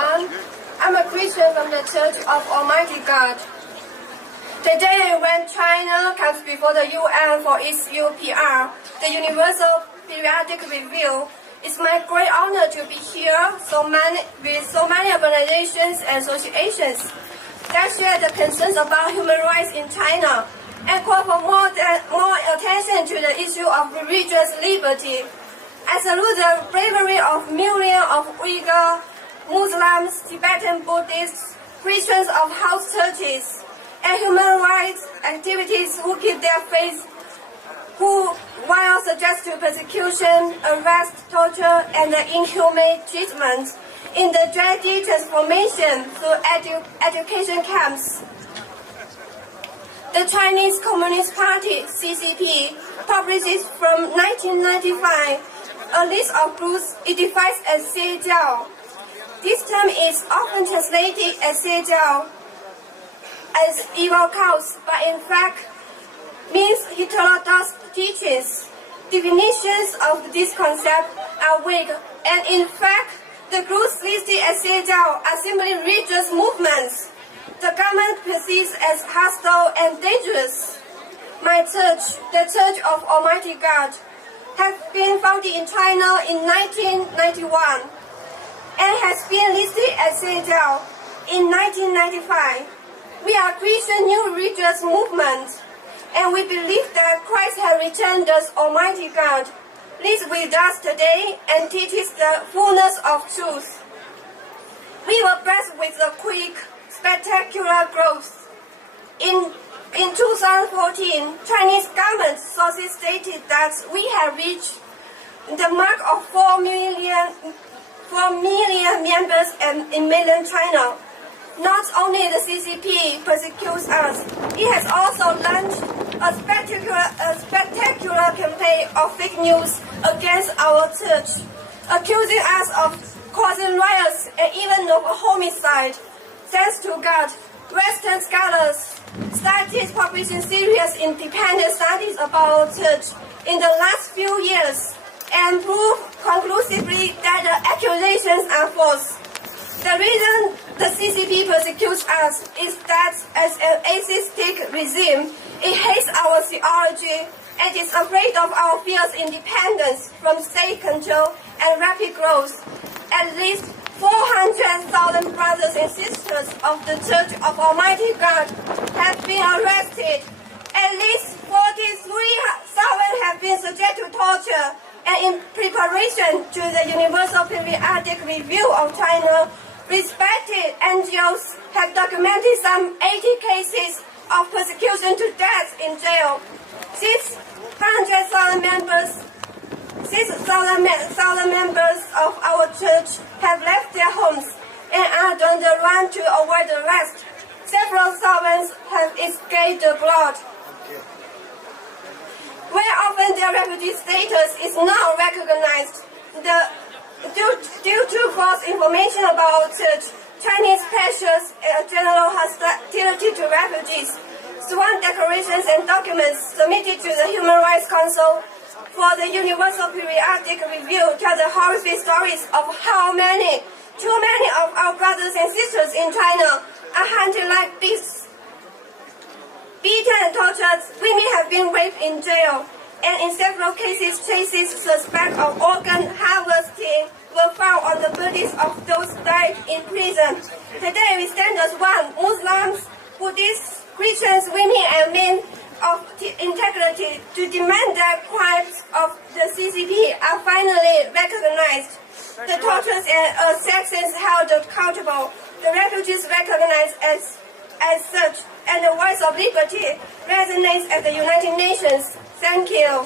everyone. I'm a Christian from the Church of Almighty God. Today, when China comes before the UN for its UPR, the Universal Periodic Review, it's my great honor to be here with so many organizations and associations that share the concerns about human rights in China and call for more attention to the issue of religious liberty. I salute the bravery of millions of Uyghur, Muslims, Tibetan Buddhists, Christians of house churches, and human rights activities who keep their faith, who, while subject to persecution, arrest, torture, and inhumane treatment, in the dreaded transformation through education camps. The Chinese Communist Party, CCP, publishes from 1995 a list of groups it defines as Xiejiao. This term is often translated as Xiejiao, as evil cults, but in fact means heterodox teachings. Definitions of this concept are weak, and in fact, the groups listed as Xiejiao are simply religious movements the government perceives as hostile and dangerous. My church, the Church of Almighty God, has been founded in China in 1991 and has been listed as Xiejiao in 1995. We are a Christian new religious movement, and we believe that Christ has returned as Almighty God, lives with us today, and teaches the fullness of truth. We were blessed with a quick, spectacular growth. In 2014, Chinese government sources stated that we have reached the mark of 4 million members in mainland China. Not only the CCP persecutes us, it has also launched a spectacular campaign of fake news against our church, accusing us of causing riots and even of a homicide. Thanks to God, Western scholars started publishing serious independent studies about our church in the last few years and proved conclusively that the accusations are false. The reason the CCP persecutes us is that as an atheistic regime, it hates our theology and is afraid of our fierce independence from state control and rapid growth. At least 400,000 brothers and sisters of the Church of Almighty God have been arrested. At least 43,000 have been subject to torture. And in preparation to the Universal Periodic Review of China, respected NGOs have documented some 80 cases of persecution to death in jail. 600,000 members of our church have left their homes and are on the run to avoid arrest. Several thousands have escaped abroad, where often their refugee status is not recognized. Due to false information about our church, Chinese pressures and general hostility to refugees, sworn declarations and documents submitted to the Human Rights Council for the Universal Periodic Review tell the horrific stories of how too many of our brothers and sisters in China are hunted like beasts. Beaten and tortured, women have been raped in jail, and in several cases, traces suspect of organ harvesting were found on the bodies of those died in prison. Today we stand as one, Muslims, Buddhists, Christians, women and men of integrity, to demand that crimes of the CCP are finally recognized, the tortures and assassins held accountable, the refugees recognized as such, and the voice of liberty resonates at the United Nations. Thank you.